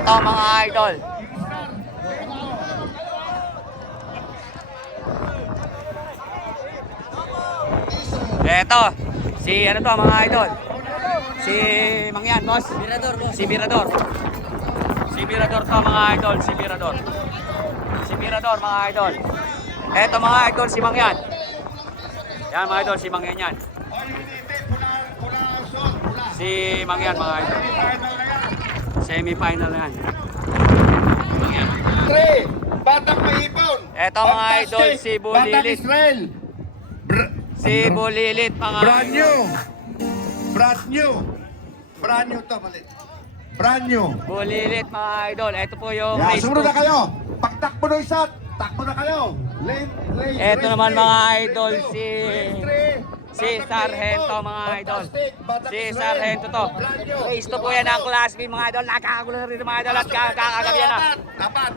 Eto mga idol. Eto, si ano to mga idol? Si Mangyan, boss. Mirador, boss. Si Mirador. Si Mirador to mga idol, si Mirador. Si Mirador mga idol. Eto mga idol, si Mangyan. Yan mga idol, si Mangyan yan. Si Mangyan mga idol. Semi-final yan. Mangyan. 3, Batang Mahipon. Eto mga idol, si Batang Bulilit. Israel. Si Bulilit mga Brand idol. new. Brand new. Brand new to, mali. Brand new. Bulilit mga idol. Ito po yung Yeah, race sumunod na 2. kayo. Pagtakbo ng isa, takbo na kayo. Ito naman mga idol, si Sargento mga idol. Si Sargento to. Race 2 po yan ang Class B mga idol. Nakakagulo na rin mga idol at kakagabi yan na. Dapat.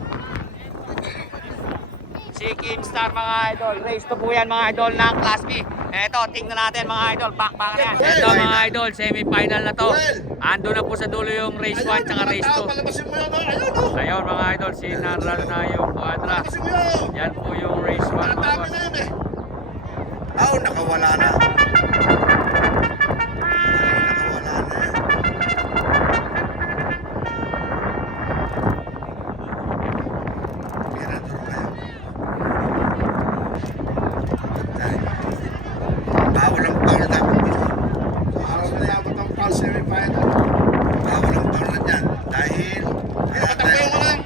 Si Kimstar mga idol. Race 2 po yan mga idol ng Class B. Ito, tingnan natin mga idol. Back na yan. Ito mga idol, semi-final na to. Ando na po sa dulo yung race 1 tsaka race 2. Palabasin mo yan, ayun. Ayun mga idol, sinaral na yung quadra. Palabasin mo yan. Yan po yung race 1 mga Dami boss. na yun eh. Nakawala na. Nakawala na. Mirador kayo. Bawal ang foul dapat dito. Araw na yabot ang foul semi-final. Bawal ang foul na dyan. Dahil... Patakbo mo lang.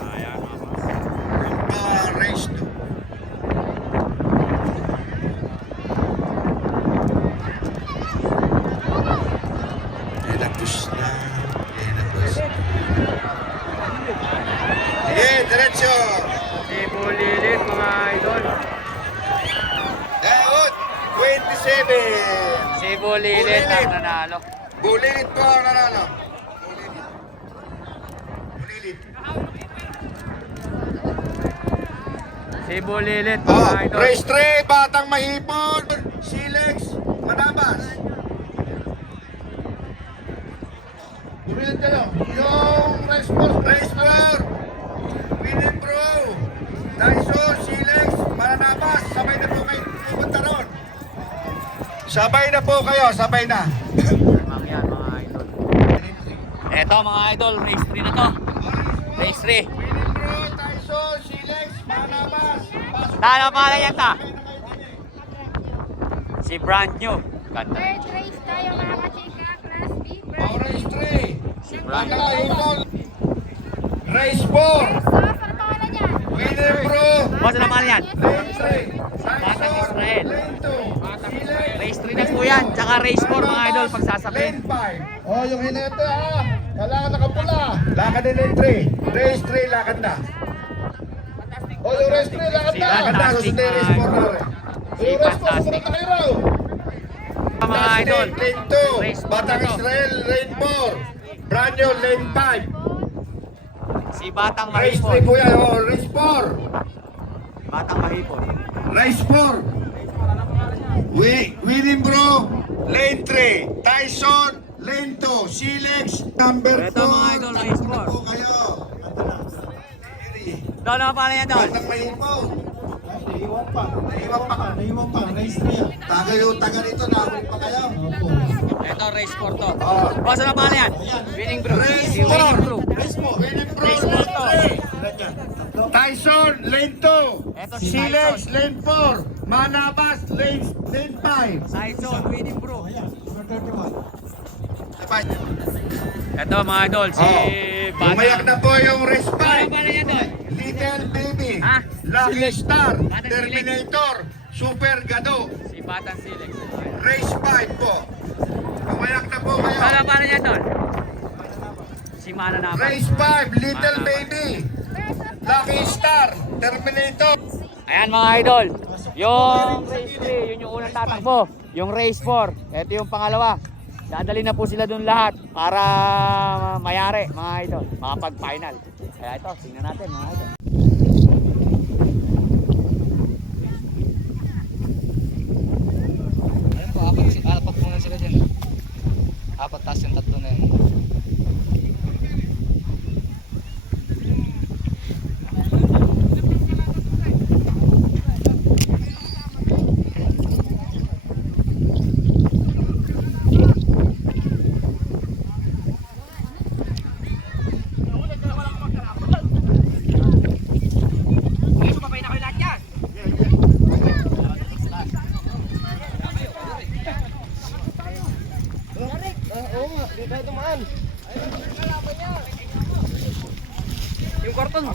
Ayan mga boss. Diretso! Si Bulilit mga idol. Daot! 27! Si Bulilit ang nanalo. Bulilit po ang nanalo. Bulilit. Si Bulilit mga idol. Race 3, Batang Mahipon, Silex, Manabas. Bulilit kayo. Yung race 4, Winning Pro, Tyson, Silex, Manabas. Sabay na po kayo pupunta ron. Sabay na po kayo, sabay na. Mangyan mga idol. Eto mga idol, race 3 na to. Race 3. Winning Pro, Tyson, Silex, Manabas. Talo pa na yan ta. Si brand new. Ganda. Third race tayo mga kachika, Class B. Race 3, Si brand new. Mahipon, Race 4, So, ano pangalan niya? Winning Pro, Boss, ano naman yan? Lane 3, Batang Israel. Lane 2, Silex, Race 3 na po yan. Tsaka race 4 mga idol pagsasabihin. Lane 5. Oh, yung hinete ha. Kailangan nakapula. Lakad din lane 3. Race 3, lakad na. Oh, yung race 3, lakad Si na. Lakad na. Fantastic, Susunod yung race 4 na rin. Si Yung race 4, Fantastic. susunod na kayo raw. Mga idol. Lane Race 2, 4 Batang na to. Israel, Lane 4. Brand new, Lane 5. Si Batang Race 3 Mahipon. po yan. Oh, race 4. Batang Mahipon. Race 4. Winning Bro, Lane 3. Tyson, Lane 2. Silex, number 4. Ito mga idol, race 4. Po kayo. Doon ano pa na yan doon? Batang Mahipon. Naiwan pa. Race 3. Taga rito, nahuli pa kayo. Ito race 4 to. Oh. Boss, ano pa na yan? Winning Bro. Race Si Winning Bro. 4. Winning Bro, Race 4 to. Lane 3. Tyson, Lane 2. Ito si Silex, Tyson. Lane 4. Manabas, Lane 5. Side zone, Winning Bro. Ito mga idol, si Umayak na po yung race Ano 5. pa na yan doon? Little Baby, Ah, Lucky Star, Batang Terminator, Super Gado, Si Batang Silex. Race 5 po. Umayak na po kayo. Ano pa na yan doon? Si Mananapan. Race 5, Little Mananapan. Baby, Lucky Star, Terminator. Ayan mga idol, Yung race 3, yun yung unang tatakbo. Yung race 4, ito yung pangalawa. Dadali na po sila dun lahat para mayari mga idol, makapag-final. Kaya ito, tingnan natin mga idol. Ayun po, apat muna sila dyan. Apat tas yung tatlo na yun. Yung karton.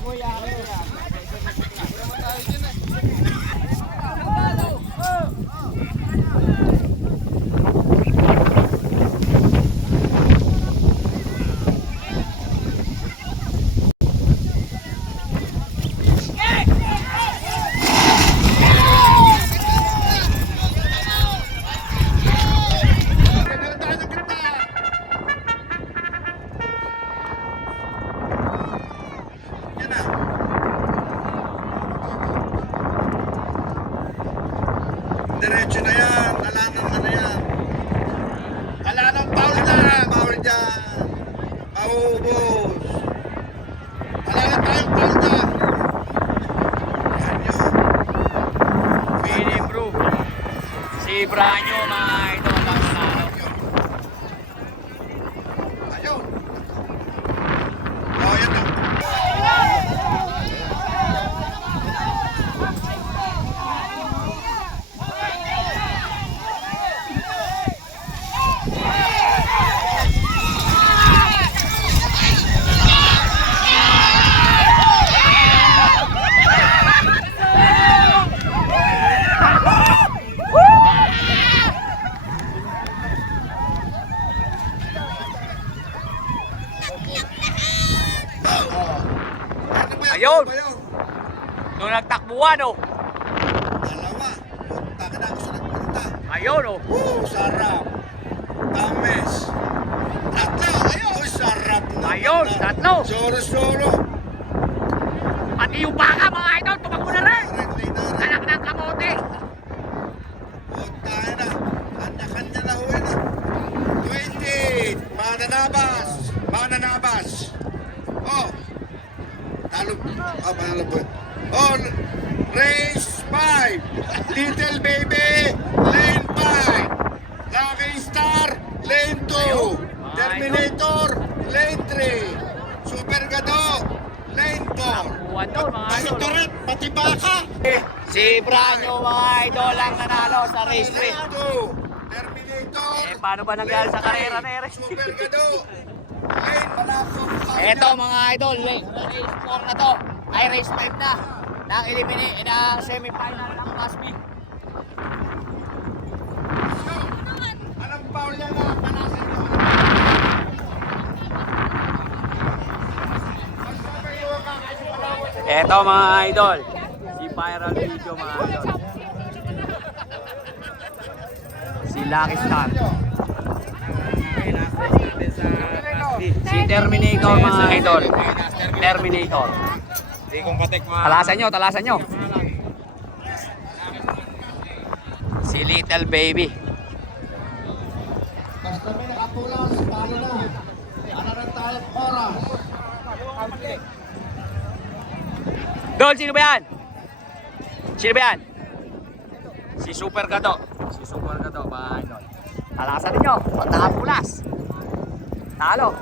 Diretso na yan. Wala nang ano yan. Wala nang bawal dyan. Bawal dyan. Maubos. Wala na tayong bawal dyan. Yan yun. Pili bro. Si Branyo mga idol ang nanalo. Ayun. Oh, yan na. Ayun. Nung nagtakbuhan oh. Dalawa. Punta ka na ako sa nagpunta. Ayun oh. Sarap. Tamis. Tatlo. Ayun, sarap na. Ayun, tatlo. Solo-solo. Pati yung baka mga idol, tumakbo na rin. Friendly na rin. Anak ng kamote. Punta na. Kanya-kanya na huwi na. 20. Mananabas. Mananabas. Oh. Talo. Oh, panalo po. Oh, race 5. Little baby. Lane 5. Lucky Star. Lane 2. Terminator. Lane 3. Super Gado. Lane 4. Takbuhan doon mga Ay, idol. turret. Pati baka. Si Branyo mga idol ang nanalo sa race 3. Lane 2. Terminator. Eh paano ba nangyari sa karera na Eric? Super Gado. Lane Malapok. Eto mga idol, race 4 na to. Ay race 5 na. Nang eliminate na semi-final ng Class B. Anong foul niya nga? Panasin niyo. Eto mga idol, si Viral Video mga idol. Si Lucky Star. Si Terminator mga idol. Terminator. Talasan nyo. Si Little Baby. Basta may nakapulas, talo na. Ano na tayong oras? Dol, sino ba yan? Sino ba yan? Si Super Gato. Si Super Gato mga idol. Talasan ninyo. Pag nakapulas. Talo.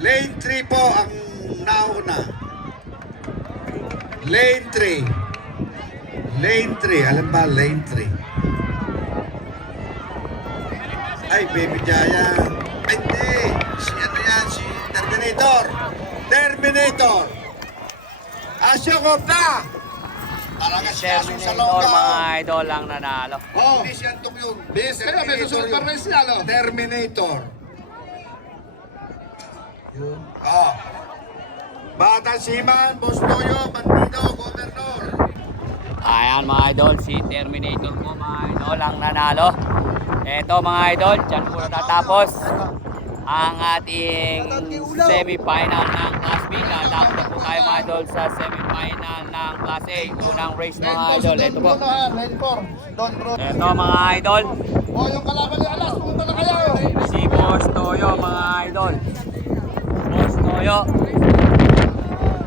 Lane 3 po ang nauna. Lane 3. Lane 3. Alam ba, lane 3? Ay, Baby Jaya. Ay, hindi. Si ano yan? Si Terminator. Terminator. Asyo Kopta. Talaga si Asyo sa Terminator longga. mga idol ang nanalo. Oh, hindi siya antok yun. Kaya may susunod pa rin siya, no? Terminator. Oh. Bata Siman, Boss Toyo, Bandido, Governor. Ayan mga idol, si Terminator po mga idol ang nanalo. Eto mga idol, dyan po natatapos ang ating semi-final ng Class B. Lalako na po tayo mga idol sa semi-final ng Class A. Unang race mga idol, ito po. Lane 4. Don bro. Eto mga idol, O, yung kalaban ni Alas, pumunta na kayo. si Boss Toyo mga idol. Boss Toyo.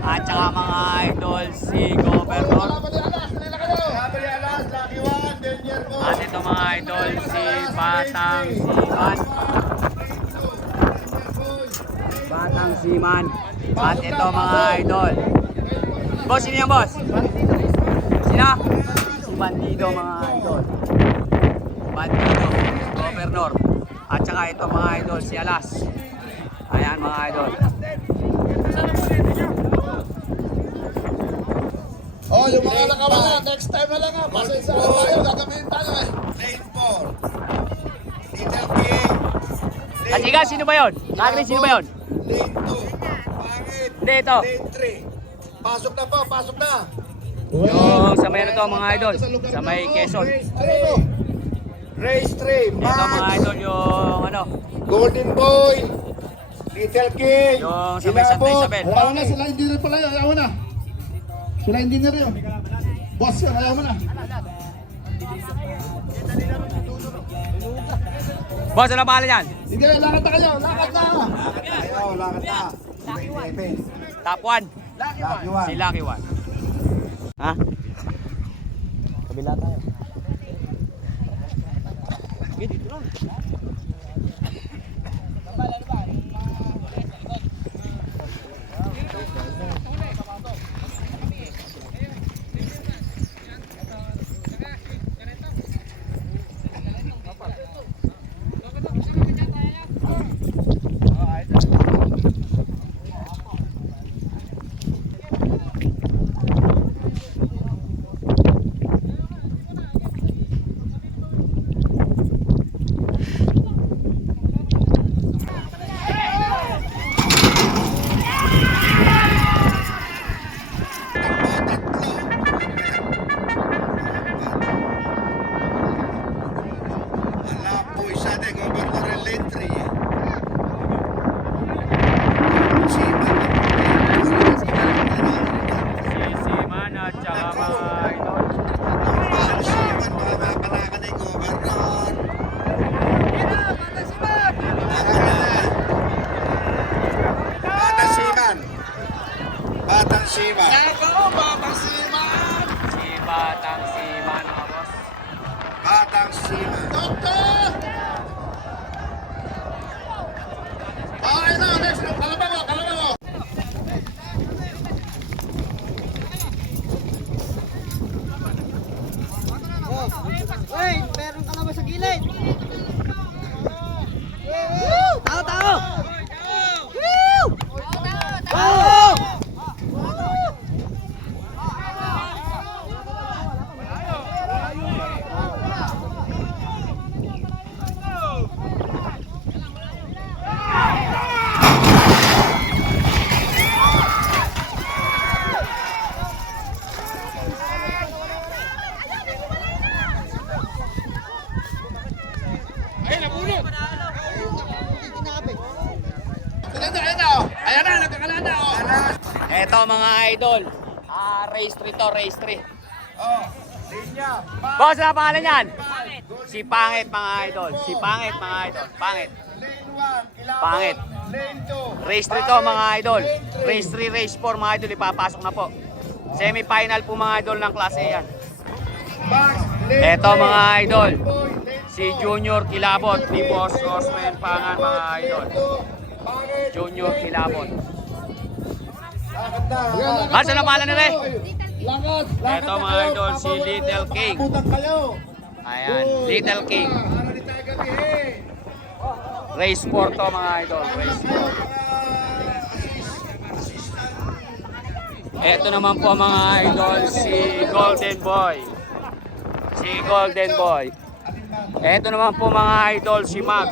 At saka mga idol, si Governor. Kalaban ni Alas, kanila kayo. Sabi Alas, Lucky One, Danger Go. At ito mga idol, si Batang Siman. Batang Siman. At ito mga idol. Boss, sino yan boss? Sino? Si Bandido mga idol. Bandido, Governor. At saka ito mga idol, si Alas. Ayan mga idol. O, yung mga nakawan na, next time na lang ha. Pasensya na tayo, gagamitin tayo eh. Lane 4. Little King. Kasiga, sino ba yun? Kagri, sino ba yun? Lane 2. Pangit. Hindi, ito. Lane 3. Pasok na po, pasok na. Yung sa may ano to mga idol, sa may Quezon. Ano to? Race 3. Ito mga Max. idol yung ano, Golden Boy. Little King. yung sa may Santa Isabel. Ayaw na, sila engineer pala yun, ayaw na. Sila engineer yun. Boss yun, ayaw mo na. Boss, ano pangalan yan? Sige, lakad na kayo, lakad na. Ayaw, lakad na. Top 1, Lucky One. si Lucky One. Ha? Kabila tayo. Okay, dito lang. Wala po isa na, Governor and Lane 3. Si Siman at saka mga idol. Siman, makakapanakan ni Governor. Batang Siman. Batang Siman. Si Batang Siman mga boss. Batang Siman. Doktor! Okay na, next. Kalaban mo, kalaban mo. Wait, meron ka na ba sa gilid? Tao, tao! Tao! Ayan na, nagkakalala oh. Eto mga idol. Race 3 to, race 3. Oh, linya. Boss, ano pangalan yan? Si Pangit mga idol. Si Pangit mga idol. Pangit. Lane 1, Kilabot. Pangit. Lane 2. Race 3 to mga idol. Race 3, race 4 mga idol. Ipapasok na po. Semi-final po mga idol ng klase yan. Max, Lane Eto 3. mga idol. Boy, Lane Si Junior Kilabot. Ni Boss Osman Pangan mga idol. 2. Pangit, Junior Kilabot. Yan, Ano na pala nila eh? Lakad. Ito mga idol, si Little King. Papunta kayo. Ayan, Little King. Ano ni Tiger eh? Race 4 to mga idol. Race 4. Ito naman po mga idol, si Golden Boy. Si Golden Boy. Ito naman po mga idol, si Max.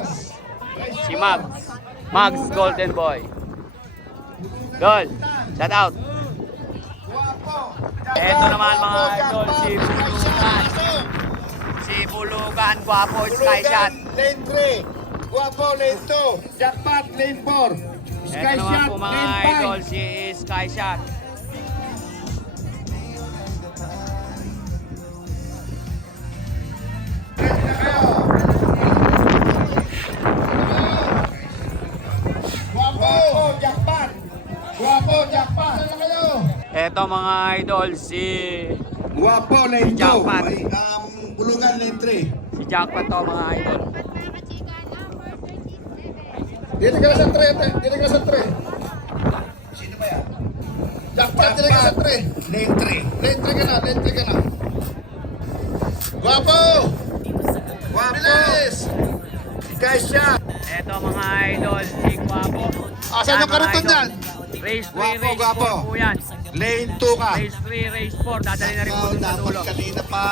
Si Max. Max Golden Boy. Dol, shout out. Ito naman mga idol, si Bulugan. Si Bulugan, Guapo, Sky Shot. Lane 3. Guapo, lane 2. Jackpot, lane 4. Ito naman po mga idol, si Sky Shot. Guapo, jackpot. Guapo, jackpot. Saan na kayo? Ito mga idol, si Guapo, lane 2. Jackpot. Bulugan, lane 3. si Jackpot to mga idol. Dito ka na sa 3. Dito ka na sa 3. Sino ba yan? Jackpot, dito ka sa 3. Lane 3. Lane 3 ka na, lane 3 ka na. Guwapo! Guapo. Bilis! Guys, siya. Ito mga idol, si Guapo. Asan yung karuton yan? Race 3, Guapo, race 4 Guapo. po yan. Lane 2 ka. Race 3, race 4. Dadali na rin po dun sa Dapat dulo. kanina pa.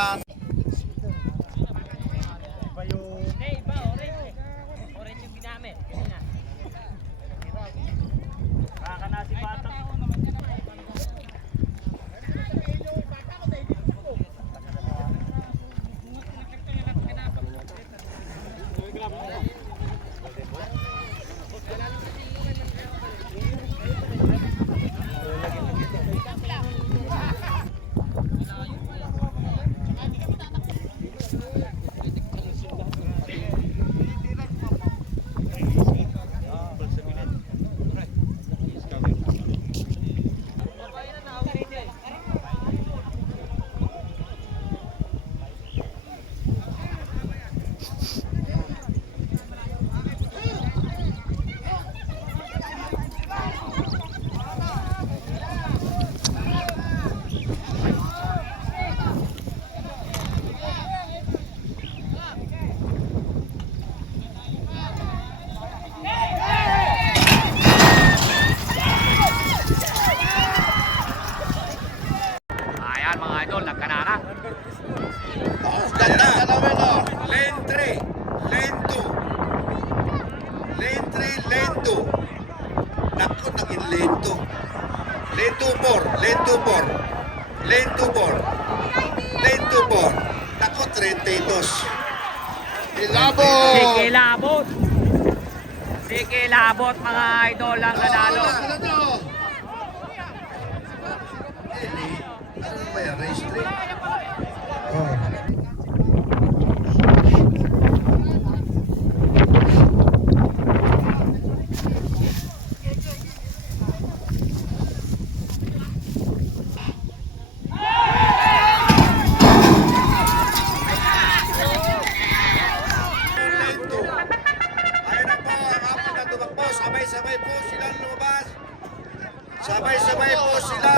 Ayan mga idol, nagkanana. Ganda. Lane 3. Lane 2. Lane 3, lane 2. Naku, naging lane 2. Lane 2, 4. Lane 2, 4. Lane 2, 4. Lane 2, 4. Naku, 32. Ilabo! Si Kilabot. Si Kilabot mga idol ang nanalo. Ano nyo? Ano ba yan? Race 3? Oh. Lane 2. Ayun na po ang apat na tumakbo. Sabay-sabay po silang lumabas. Sabay-sabay po sila.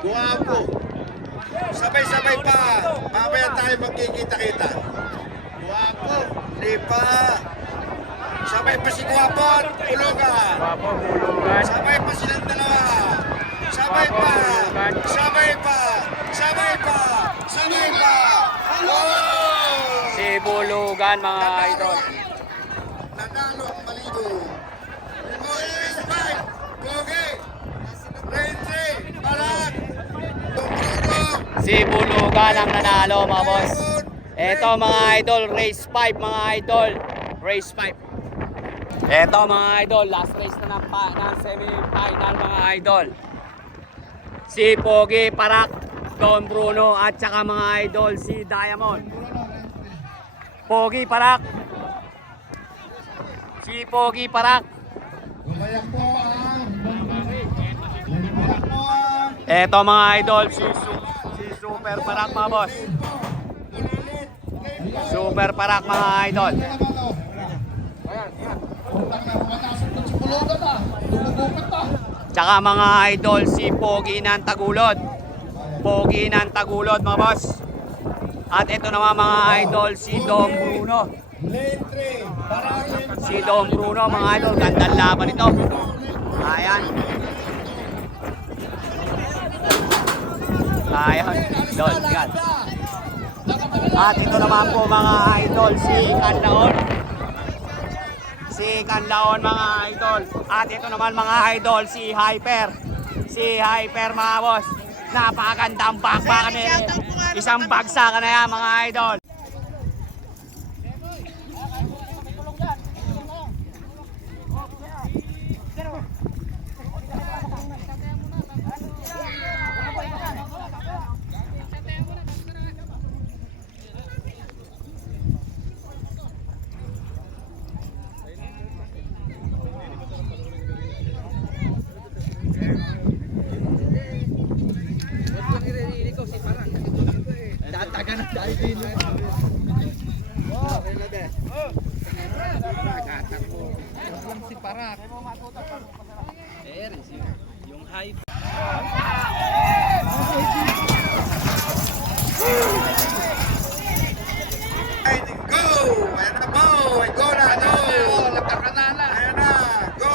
Guwapo. Sabay-sabay pa. Mamaya tayo magkikita-kita. Guwapo. Di pa. Sabay pa si Guwapo at Bulugan. Guapo, Bulugan. Sabay pa silang dalawa. Sabay pa. Sabay pa. Sabay pa. Sabay pa. Oh! Si Bulugan mga idol. Nanalo ang maligo. Race 5. Pogi. Race 3. Balat. Bruno. Si Bulugan ang nanalo mga boss. Ito mga idol, race 5 mga idol. Race 5. Ito mga idol, last race na ng semi-final mga idol. Si Pogi Parak, Don Bruno at saka mga idol si Diamond. Pogi Parak. Si Pogi Parak. Lumayak po ang... Lumayak po ang... Ito mga idol, si Super Parak mga boss. Super Parak mga idol. Puntak na, makakasok na si Bulugan. Bulugan na. Lumugupit na. Tsaka mga idol, si Pogi ng Tagulod. Pogi ng Tagulod mga boss. At ito naman mga idol, si Dom Bruno. Lane 3, Barangay. Si Dom Bruno mga idol, gandang laban ito. Ayan. Ayan, idol, yan. At ito naman po mga idol, si Kanlaon. Si Kanlaon mga idol. At ito naman mga idol, si Hyper. Si Hyper mga boss. Napakagandang bakbakan nila. Isang bagsakan na yan mga idol. Go! Ayan na po! Go na! Go! Ayan na! Go!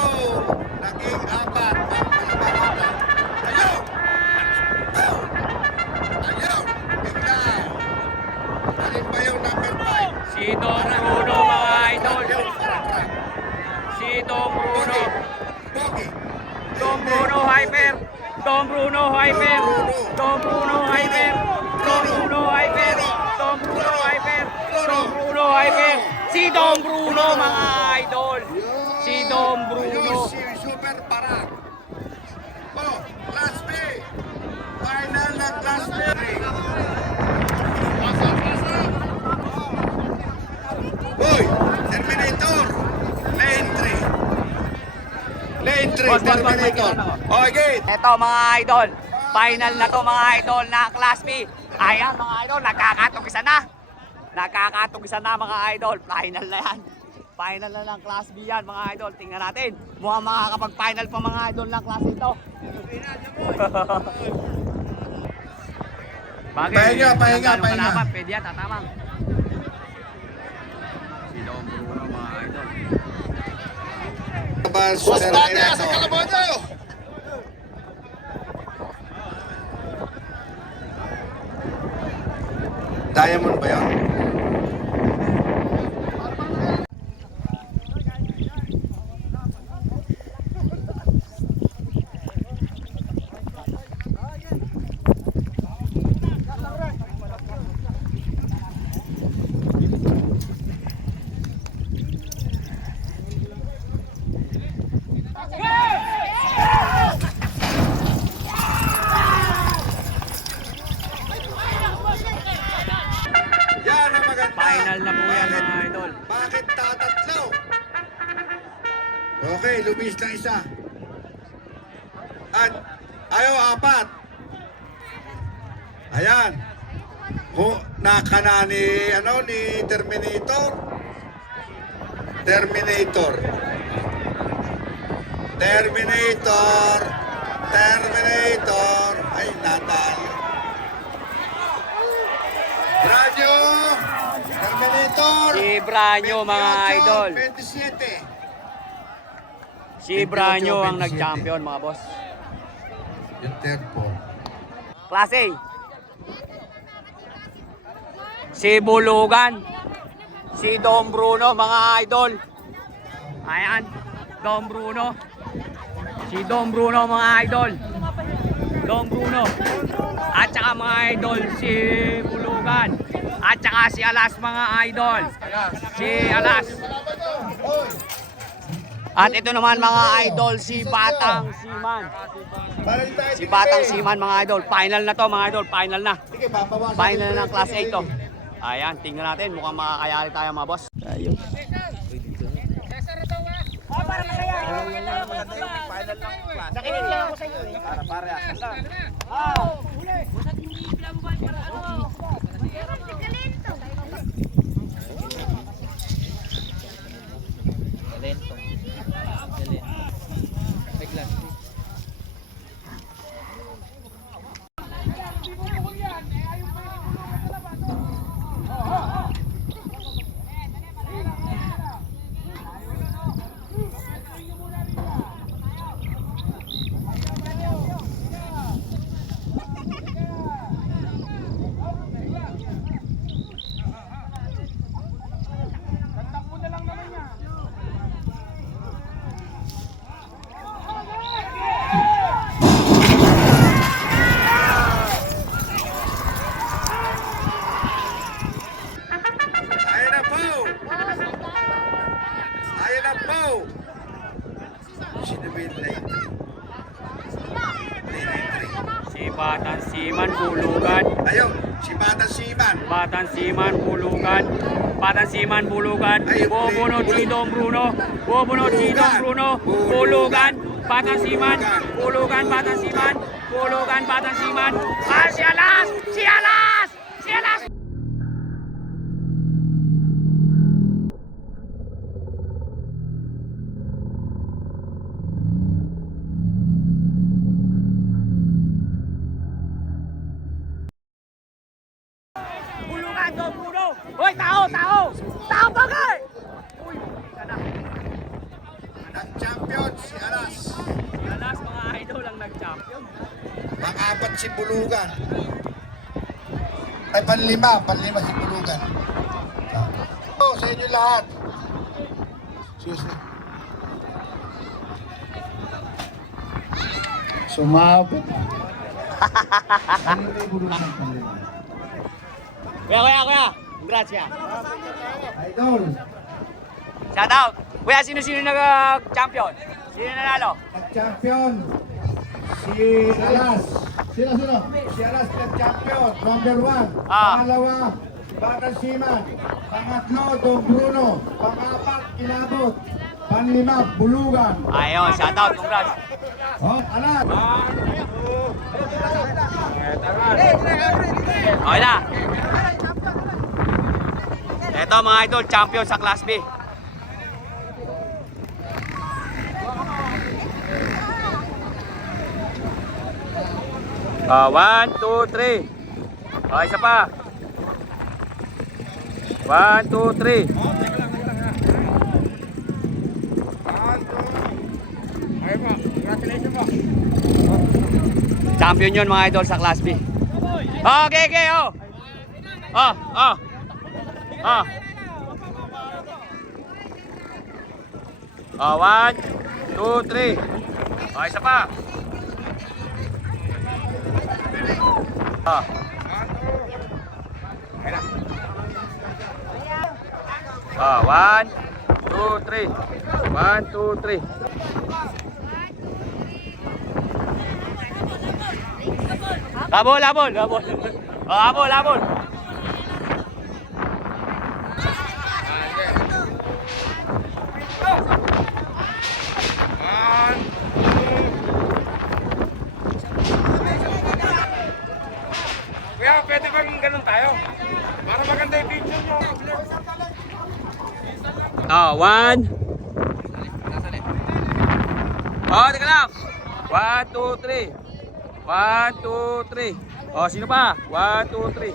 Naging 4. Ayaw! Go! Ayaw! Tingnan! Alin ba yung number 5? Si Dom Bruno mga idol. Si Dom Bruno. Pogi! Dom Bruno Hyper. Dom Bruno Hyper. Dom Bruno Hyper. Dom Bruno Hyper. Dom Bruno Hyper. Dom Bruno Hyper. Si Dom Bruno mga idol. Si Dom Bruno. Ayun, si Super Parak. Oh, Class B. Final na Class B. Boy, Terminator. Lane 3. Lane 3, Terminator. Okay. Eto mga idol. Final na to mga idol na Class B. Ayan mga idol, nakakatugisa na. Nakakatugisa na mga idol. Final na yan. Final na lang Class B yan mga idol. Tingnan natin. Mukhang makakapag-final pa mga idol ng Class ito. Bagay. Pahinga. Pwede yan, tatamang. Si Dom Bruno mga idol. Boss Dati sa Calabozo. Diamond ba yan? Yan ang maganda. Final na po yan mga idol. Bakit tatatlo? Okay, lumis na isa. At ayaw 4. Ayan. Nakana ni Terminator. Terminator. Ay, natalo. Radyo. Terminator. Si Branyo mga idol. 27. Si Branyo ang nag-champion mga boss. Yung third po. Class A. Si Bulugan. Si Dom Bruno mga idol. Ayan. Dom Bruno. Si Dom Bruno mga idol. Dom Bruno. At saka mga idol si Bulugan. At saka si Alas mga idol. Si Alas. At ito naman mga idol si Batang Siman. Si Batang Siman mga idol. Final na to mga idol. Final na. Final na ng Class A to. Ayan, tingnan natin. Mukhang makakayari tayo mga boss. Ayun. Nakinig lang ako sa iyo eh. Sino ba yung line 3? Si Batang Siman, Bulugan. Ayun, si Batang Siman. Batang Siman, Bulugan. Batang Siman, Bulugan. Bubunot si Dom Bruno. Bubunot si Dom Bruno. Bulugan. Batang Siman. Bulugan, Batang Siman. Bulugan, Batang Siman. Ah, si Alas! Si Alas! Si Alas! Bulugan, Dom Bruno. Hoy, tao! Tao! Tao bagay! Uy, sana. Nag-champion si Alas. Si Alas, mga idol ang nag-champion. Pang-apat si Bulugan. Ay, panlima si Bulugan. Oh, sa inyo lahat. Susunod. Sumabot. Kanina yung bulugan ng kanila. Kuya. Congrats, kuya. Idol, Shout out. Kuya, sino nag-champion? Sino nanalo? Nag-champion si Alas. sino? Si Alas nag-champion. Number 1. Ah. Pangalawa, Batang Siman. Pangatlo, Don Bruno. Pang-apat, Kinabot. Panlima, Bulugan. Ayun, shout out. Congrats. Oh, Alas. Okay na. Ito mga idol, champion sa Class B. One, two, three. Okay, isa pa. 1, 2, 3. Champion yun mga idol sa Class B. Okay, oh. One, two, three. Okay, isa pa. One, two, three. 1, 2, 3. Labol. Labol. Kuya, pwede bang ganun tayo? Para maganda yung picture nyo. One. Teka lang. 1, 2, 3. 1, 2, 3. Sino pa? 1, 2, 3.